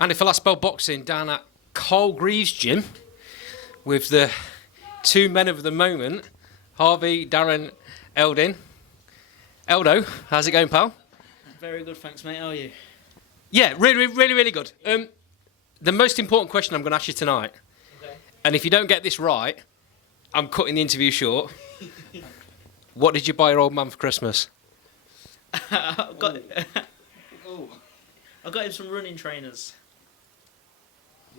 And if I last bell boxing down at Carl Greaves Gym with the two men of the moment, Harvey, Darren, Elding. Eldo, how's it going, pal? Very good, thanks, mate. How are you? Yeah, really good. The most important question I'm going to ask you tonight, Okay. and if you don't get this right, I'm cutting the interview short. What did you buy your old man for Christmas? I got him some running trainers.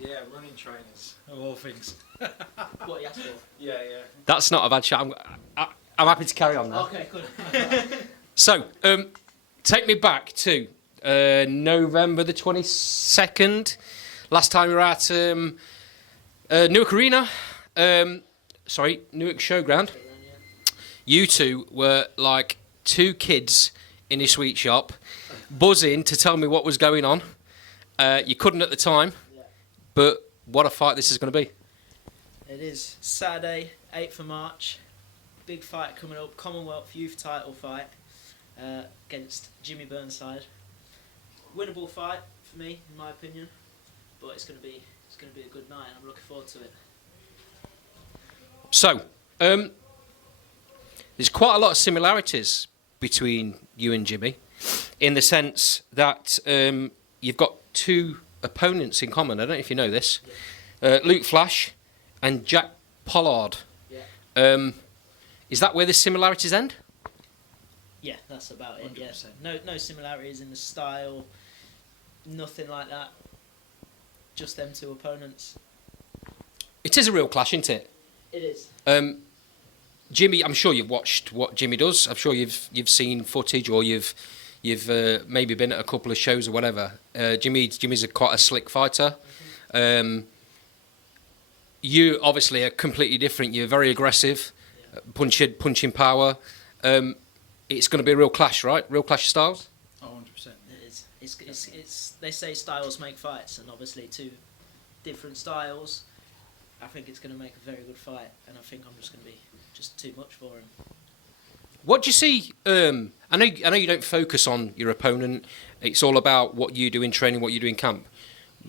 Yeah, running trainers, of all things. What he asked for? Yeah. That's not a bad shot. I'm happy to carry on now. Okay, good. So, take me back to November the 22nd. Last time we were at Newark Arena. Newark Showground. You two were like two kids in a sweet shop, buzzing to tell me what was going on. You couldn't at the time, but what a fight this is going to be. It is Saturday, 8th of March. Big fight coming up, Commonwealth Youth Title fight against Jimmy Burnside. Winnable fight for me, in my opinion, but it's going to be a good night. I'm looking forward to it. So, there's quite a lot of similarities between you and Jimmy, in the sense that you've got two opponents in common. I don't know if you know this. Luke Flash and Jack Pollard. Yeah. Is that where the similarities end? Yeah, that's about it. 100%. Yeah. No similarities in the style, nothing like that. Just them two opponents. It is a real clash, isn't it? It is. Jimmy, I'm sure you've watched what Jimmy does. I'm sure you've seen footage, or you've maybe been at a couple of shows or whatever. Jimmy's quite a slick fighter. You obviously are completely different. You're very aggressive, punching power. It's going to be a real clash, right? Real clash of styles. Oh, 100%. It is. It's. They say styles make fights, and obviously two different styles. I think it's going to make a very good fight, and I think I'm just going to be just too much for him. What do you see? I know you don't focus on your opponent. It's all about what you do in training, what you do in camp.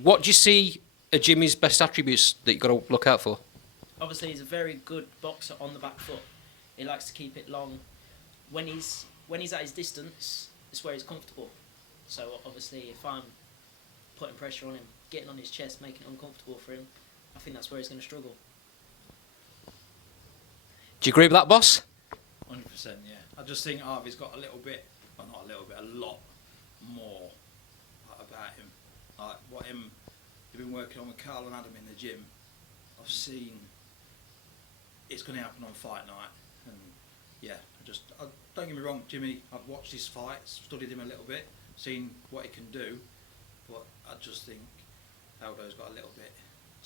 What do you see are Jimmy's best attributes that you've got to look out for? Obviously, he's a very good boxer on the back foot. He likes to keep it long. When he's at his distance, it's where he's comfortable. So obviously, if I'm putting pressure on him, getting on his chest, making it uncomfortable for him, I think that's where he's going to struggle. Do you agree with that, boss? 100%, yeah. I just think Harvey's got a little bit, well, not a little bit, a lot more about him. Like what they've been working on with Carl and Adam in the gym. I've seen it's going to happen on fight night, and yeah, don't get me wrong, Jimmy. I've watched his fights, studied him a little bit, seen what he can do, but I just think Eldo's got a little bit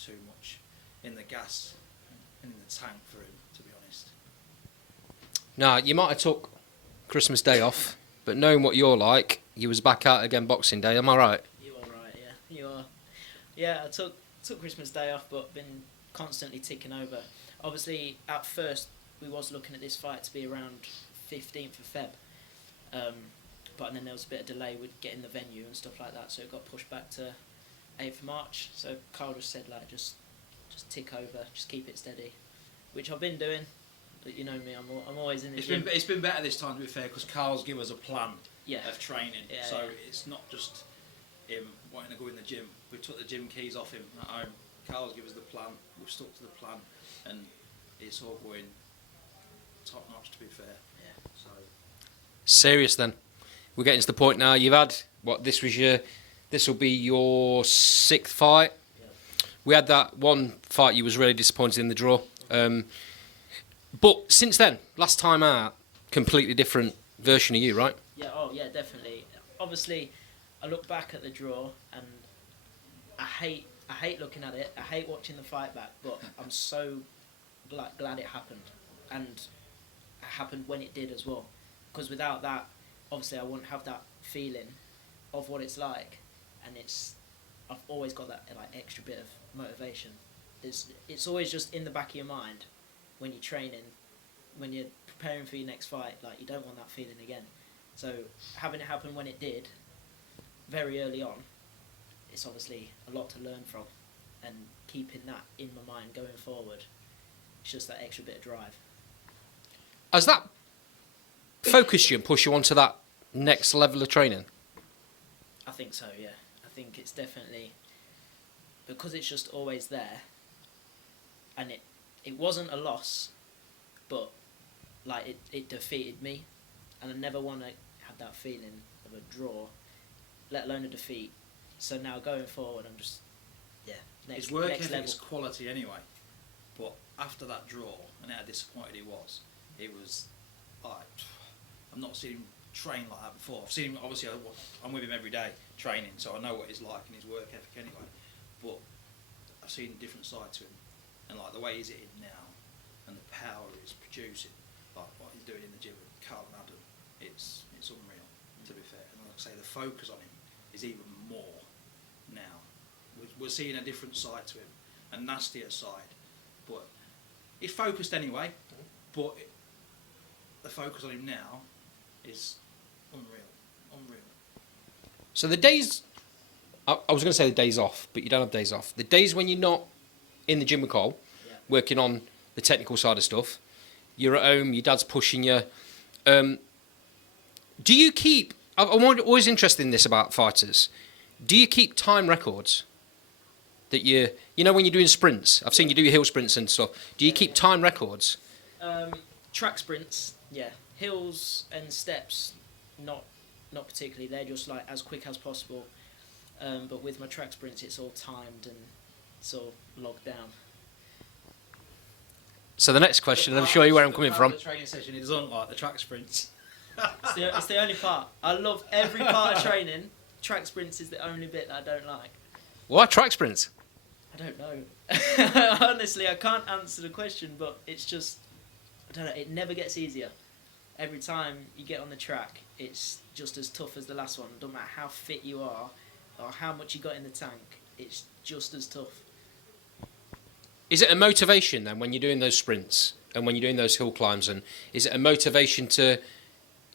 too much in the gas and in the tank for him, to be honest. Now, you might have took Christmas Day off, but knowing what you're like, you was back out again Boxing Day. Am I right? You are right, yeah. You are. Yeah, I took Christmas Day off, but been constantly ticking over. Obviously, at first, we was looking at this fight to be around 15th of Feb. But then there was a bit of delay with getting the venue and stuff like that, so it got pushed back to 8th of March. So Carl just said, like, just tick over, just keep it steady, which I've been doing. But you know me, I'm always in the gym. It's been better this time, to be fair, because Carl's given us a plan of training. Yeah, so yeah. it's not just him wanting to go in the gym. We took the gym keys off him at home. Carl's given us the plan. We've stuck to the plan, and it's all going top notch, to be fair. Yeah. So Serious then. We're getting to the point now. You've had this will be your 6th fight. Yeah. We had that one fight you was really disappointed in the draw. But since then, last time out, completely different version of you, right? Yeah, oh yeah, definitely. Obviously, I look back at the draw and I hate looking at it. I hate watching the fight back, but I'm so glad it happened, and it happened when it did as well. Because without that, obviously, I wouldn't have that feeling of what it's like, and I've always got that like extra bit of motivation. It's always just in the back of your mind when you're training, when you're preparing for your next fight. Like, you don't want that feeling again. So having it happen when it did, very early on, it's obviously a lot to learn from, and keeping that in my mind going forward, it's just that extra bit of drive. Has that focused you and pushed you onto that next level of training? I think so, yeah. I think it's definitely, because it's just always there, and it wasn't a loss, but like it defeated me, and I never want to have that feeling of a draw, let alone a defeat. So now going forward, I'm just, His work next ethic level. is quality anyway, but after that draw, and how disappointed he was, it was like, I've not seen him train like that before. I've seen him, obviously I'm with him every day training, so I know what he's like and his work ethic anyway, but I've seen a different side to him, and like the way he's hitting now and the power he's producing, like what he's doing in the gym with Carl and Adam, it's unreal, to be fair. And like I say, the focus on him is even more now. We're seeing a different side to him, a nastier side, but he's focused anyway, but the focus on him now is unreal. So the days, I was going to say the days off, but you don't have days off. The days when you're not in the gym with Cole, working on the technical side of stuff, you're at home, your dad's pushing you. Do you keep, I'm always interested in this about fighters, do you keep time records? That you know when you're doing sprints, I've seen you do your hill sprints and stuff, do you keep time records? Track sprints, yeah. Hills and steps, not particularly. They're just like as quick as possible. But with my track sprints, it's all timed and it's all logged down. So the next question, and I'm sure you where I'm coming from. The training session, he doesn't like the track sprints. It's the only part. I love every part of training. Track sprints is the only bit that I don't like. Why track sprints? I don't know. Honestly, I can't answer the question, but it's just, I don't know, it never gets easier. Every time you get on the track, it's just as tough as the last one. Don't matter how fit you are or how much you got in the tank, it's just as tough. Is it a motivation then when you're doing those sprints and when you're doing those hill climbs, and is it a motivation to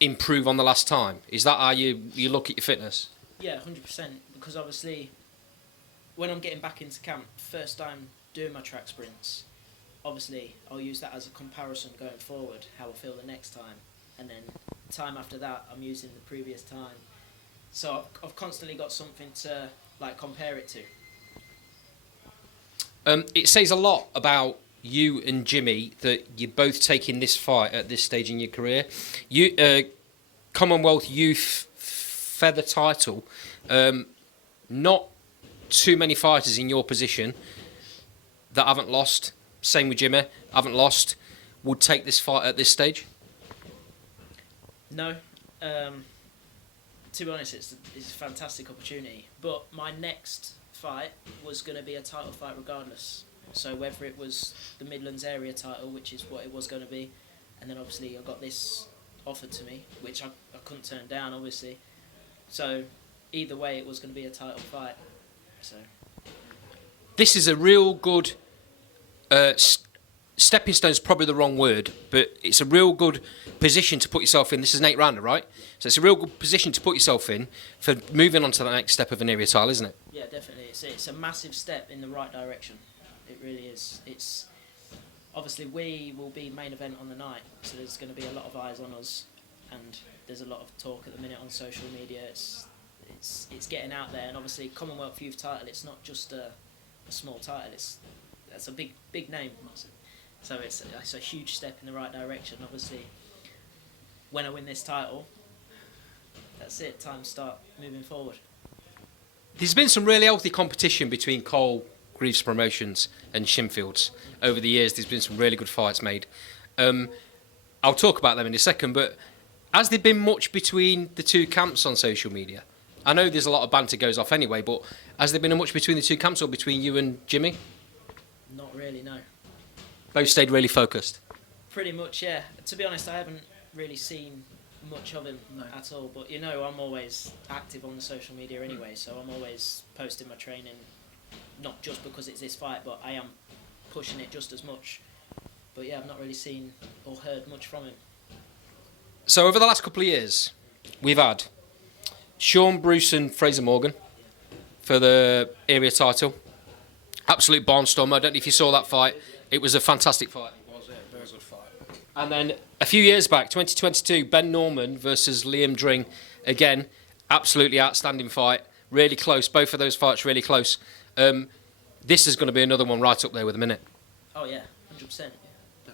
improve on the last time? Is that how you look at your fitness? Yeah, 100%, because obviously when I'm getting back into camp, first time doing my track sprints, obviously I'll use that as a comparison going forward, how I feel the next time, and then time after that I'm using the previous time. So I've constantly got something to like compare it to. It says a lot about you and Jimmy that you're both taking this fight at this stage in your career. You Commonwealth Youth Feather title, not too many fighters in your position that haven't lost, same with Jimmy, haven't lost, would take this fight at this stage? No. To be honest, it's a fantastic opportunity. But my next fight was going to be a title fight regardless. So whether it was the Midlands area title, which is what it was going to be, and then obviously I got this offered to me, which I couldn't turn down, obviously. So either way, it was going to be a title fight. So this is a real good stepping stone's probably the wrong word, but it's a real good position to put yourself in. This is an 8-rounder, right? So it's a real good position to put yourself in for moving on to the next step of an area title, isn't it? Yeah, definitely. It's a massive step in the right direction. It really is. It's obviously we will be main event on the night, so there's going to be a lot of eyes on us, and there's a lot of talk at the minute on social media. It's getting out there, and obviously Commonwealth Youth Title. It's not just a small title. That's a big name. So it's a huge step in the right direction. Obviously, when I win this title, that's it. Time to start moving forward. There's been some really healthy competition between Cole, Greaves Promotions and Shinfields over the years. There's been some really good fights made. I'll talk about them in a second, but has there been much between the two camps on social media? I know there's a lot of banter goes off anyway, but has there been much between the two camps or between you and Jimmy? Not really, no. Both stayed really focused. Pretty much, yeah. To be honest, I haven't really seen much of him at all. But you know, I'm always active on the social media anyway, so I'm always posting my training, not just because it's this fight, but I am pushing it just as much. But yeah, I've not really seen or heard much from him. So over the last couple of years, we've had Sean Bruce and Fraser Morgan, for the area title. Absolute barnstormer. I don't know if you saw that fight. It was a fantastic fight. It was a very good fight. And then a few years back, 2022, Ben Norman versus Liam Dring. Again, absolutely outstanding fight. Really close. Both of those fights really close. This is going to be another one right up there with a minute. Oh yeah, 100%.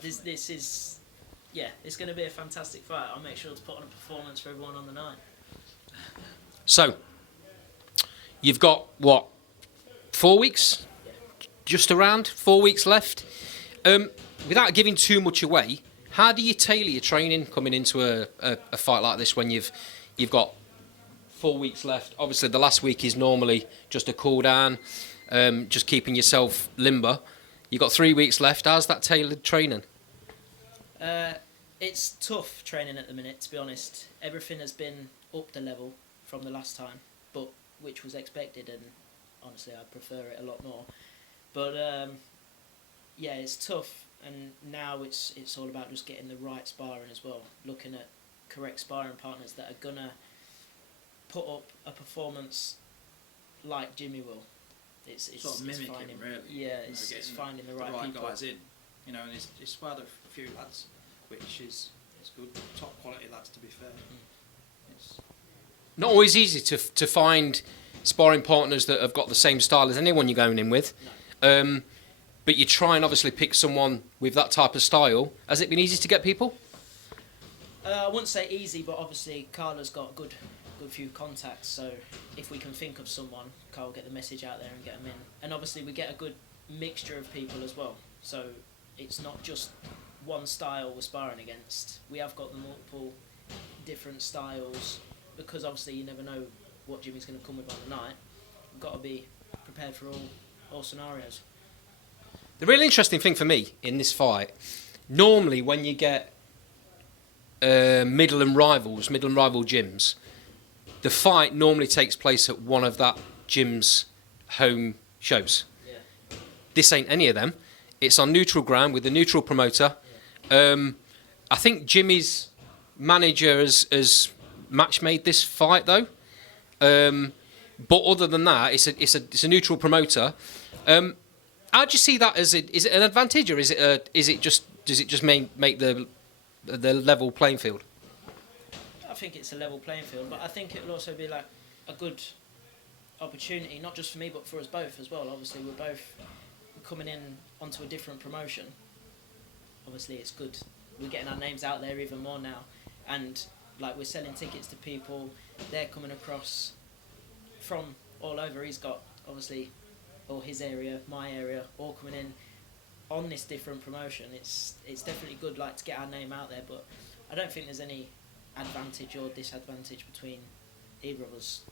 This is, yeah, it's going to be a fantastic fight. I'll make sure to put on a performance for everyone on the night. So, you've got, what, 4 weeks? Just around 4 weeks left. Without giving too much away, how do you tailor your training coming into a fight like this when you've got 4 weeks left? Obviously, the last week is normally just a cool down, just keeping yourself limber. You've got 3 weeks left. How's that tailored training? It's tough training at the minute, to be honest. Everything has been up the level from the last time, but which was expected, and honestly, I prefer it a lot more. But yeah, it's tough, and now it's all about just getting the right sparring as well. Looking at correct sparring partners that are gonna put up a performance like Jimmy will. It's sort of mimicking, finding, really. Yeah, it's finding the right people. Guys in, you know, and he's sparred a few lads, which is good, top quality lads, to be fair. It's Not always easy to find sparring partners that have got the same style as anyone you're going in with. No. But you try and obviously pick someone with that type of style. Has it been easy to get people? I wouldn't say easy, but obviously Carla's got a good few contacts, so if we can think of someone, Carl will get the message out there and get them in. And obviously we get a good mixture of people as well, so it's not just one style we're sparring against. We have got the multiple different styles, because obviously you never know what Jimmy's going to come with on the night. We've got to be prepared for all scenarios. The really interesting thing for me in this fight, normally when you get Midland rival gyms, the fight normally takes place at one of that gym's home shows. Yeah. This ain't any of them. It's on neutral ground with the neutral promoter. I think Jimmy's manager has match made this fight though. But other than that, it's a neutral promoter. How do you see that is it an advantage, or does it just make the level playing field? I think it's a level playing field, but I think it'll also be like a good opportunity, not just for me but for us both as well. Obviously we're both coming in onto a different promotion. Obviously it's good, we're getting our names out there even more now, and like we're selling tickets to people, they're coming across from all over. He's got obviously or his area, my area, all coming in on this different promotion. It's definitely good, like, to get our name out there, but I don't think there's any advantage or disadvantage between either of us.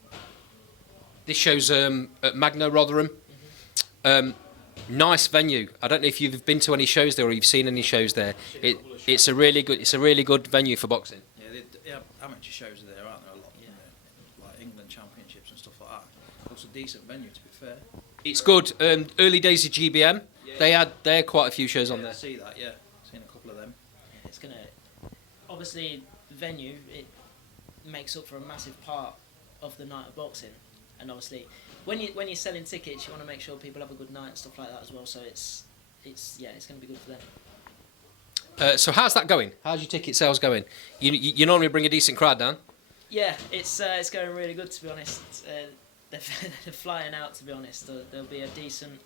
This show's at Magna Rotherham. Mm-hmm. Nice venue. I don't know if you've been to any shows there or you've seen any shows there. It's a really good venue for boxing. Yeah, they have amateur shows there, aren't there? A lot, yeah. Like England Championships and stuff like that. Also, a decent venue, to be fair. It's good. Early days of GBM, they had quite a few shows on there. I see that, yeah. Seen a couple of them. Yeah, it's gonna obviously the venue, it makes up for a massive part of the night of boxing, and obviously when you're selling tickets, you want to make sure people have a good night and stuff like that as well. So it's going to be good for them. So how's that going? How's your ticket sales going? You normally bring a decent crowd down. Yeah, it's going really good, to be honest. They're flying out, to be honest. There'll be a decent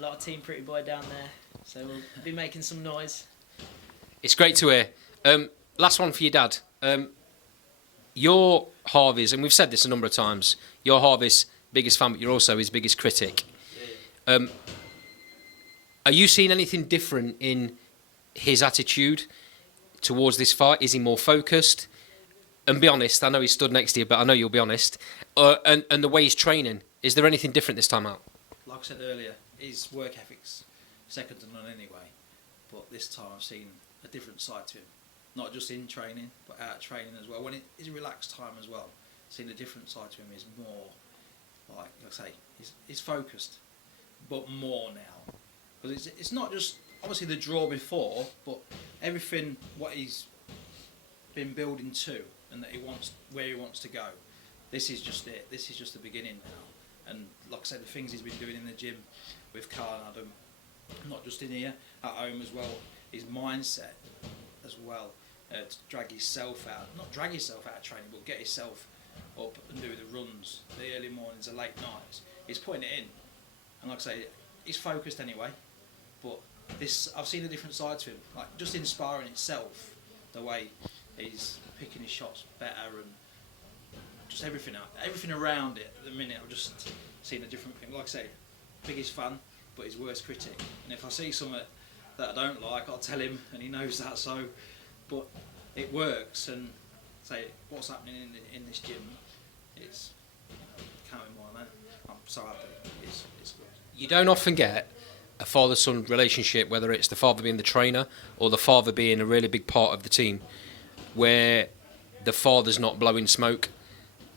lot of Team Pretty Boy down there, so we'll be making some noise. It's great to hear. Last one for your dad. You're Harvey's, and we've said this a number of times, you're Harvey's biggest fan, but you're also his biggest critic. Are you seeing anything different in his attitude towards this fight? Is he more focused? And be honest, I know he stood next to you, but I know you'll be honest. And the way he's training, is there anything different this time out? Like I said earlier, his work ethic's second to none anyway. But this time I've seen a different side to him. Not just in training, but out of training as well. When it's a relaxed time as well, seeing a different side to him is more, like I say, he's focused, but more now. Because it's not just, obviously the draw before, but everything, what he's been building to, and that he wants, where he wants to go. This is just it. This is just the beginning now. And like I said, the things he's been doing in the gym with Carl and Adam, not just in here, at home as well, his mindset as well, to drag himself out, not drag himself out of training, but get himself up and do the runs, the early mornings, the late nights. He's putting it in, and like I say, he's focused anyway. But this, I've seen a different side to him, like just in sparring itself, the way he's picking his shots better and just everything around it. At the minute, I've just seen a different thing. Like I say, biggest fan, but his worst critic. And if I see something that I don't like, I'll tell him, and he knows that. So, but it works. And say what's happening in this gym, it's can't be more than that. I'm so happy. It's good. You don't often get a father-son relationship, whether it's the father being the trainer or the father being a really big part of the team, where the father's not blowing smoke.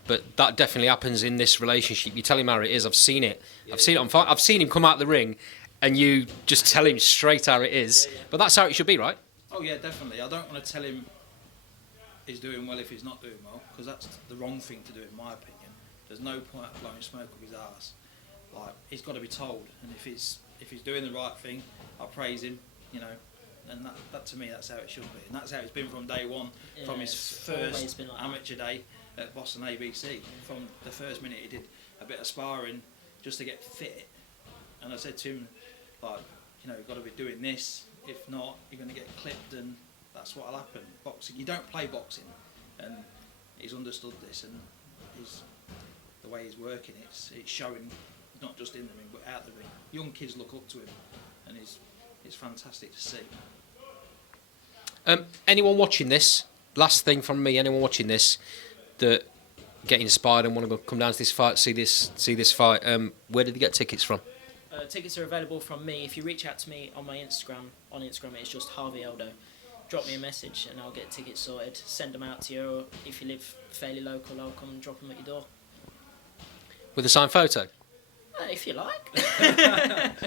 But that definitely happens in this relationship. You tell him how it is. I've seen it. I've seen it. I've seen him come out the ring, and you just tell him straight how it is. But that's how it should be, right? Oh yeah, definitely. I don't want to tell him he's doing well if he's not doing well, because that's the wrong thing to do, in my opinion. There's no point blowing smoke up his arse. Like, he's got to be told, and if he's doing the right thing, I praise him, you know. And that to me, that's how it should be, and that's how it's been from day one, from his first like amateur day at Boston ABC. From the first minute he did a bit of sparring just to get fit, and I said to him, like, you know, you've got to be doing this. If not, you're going to get clipped, and that's what'll happen. Boxing, you don't play boxing, and he's understood this, and the way he's working, it's showing, not just in the ring but out the ring. Young kids look up to him, and it's fantastic to see. Anyone watching this? Last thing from me. Anyone watching this that get inspired and want to come down to this fight, see this fight? Where did they get tickets from? Tickets are available from me. If you reach out to me on my Instagram, it's just Harvey Eldo. Drop me a message and I'll get tickets sorted. Send them out to you, or if you live fairly local, I'll come and drop them at your door. With a signed photo? If you like.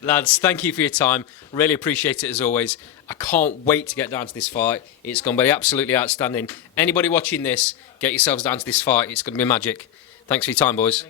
Lads, thank you for your time. Really appreciate it as always. I can't wait to get down to this fight. It's going to be absolutely outstanding. Anybody watching this, get yourselves down to this fight. It's going to be magic. Thanks for your time, boys.